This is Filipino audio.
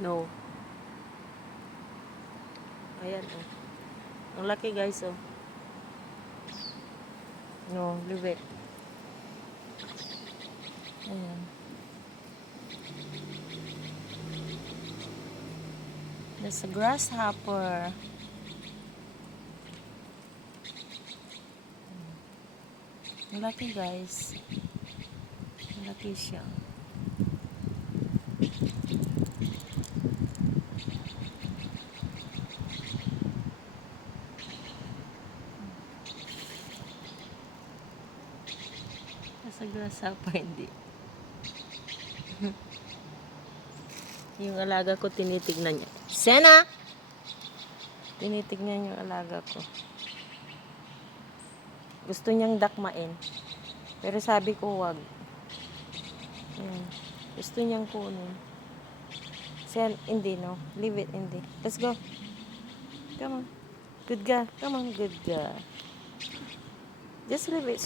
No. Ayan, oh. Ang laki, guys, oh. No, leave it. Ayan. There's a grasshopper. Ang laki, guys. Ang laki siya. Nasa grasshopper, hindi. Yung alaga ko, tinitignan niya. Sena! Tinitignan yung alaga ko. Gusto niyang dakmain. Pero sabi ko, wag. Ayan. Gusto niyang kunin. Sen, hindi, no? Leave it, hindi. Let's go. Come on. Good girl. Come on, good girl. Just leave it.